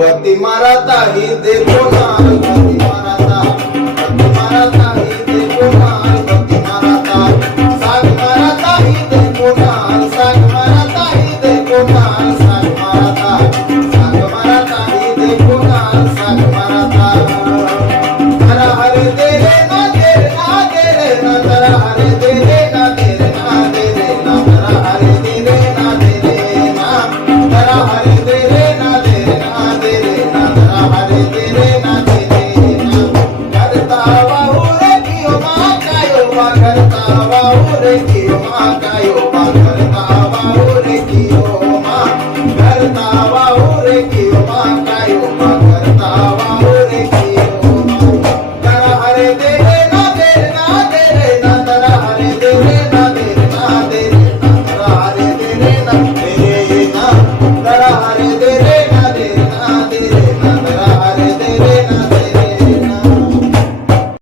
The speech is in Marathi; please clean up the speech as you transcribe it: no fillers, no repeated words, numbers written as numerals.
बत्ती मारता ही देखो ना, बत्ती मारता, बत्ती मारता ही देखो ना, बत्ती मारता, साग मारता ही देखो ना, साग मारता ही देखो ना, साग मारता, साग मारता ही देखो ना, साग मारता। हर हर दे रे ना दे रे ना दे रे ना, हर हर दे रे ना दे रे ना दे रे ना, हर हर दे रे ना दे रे ना, हर हर दे रे ना दे रे ना दे रे ना, हर हर दे रे ना दे रे ना। करता वाहू रे कियो मा कायो मा, करता वाहू रे कियो मा कायो मा, करता वाहू रे कियो मा, करता वाहू रे कियो मा कायो मा, करता वाहू रे कियो मा। तर हरे दे रे ना दे रे ना दे रे ना, तर हरे दे रे ना दे रे ना दे रे ना, तर हरे दे रे ना दे रे ना, तर हरे दे रे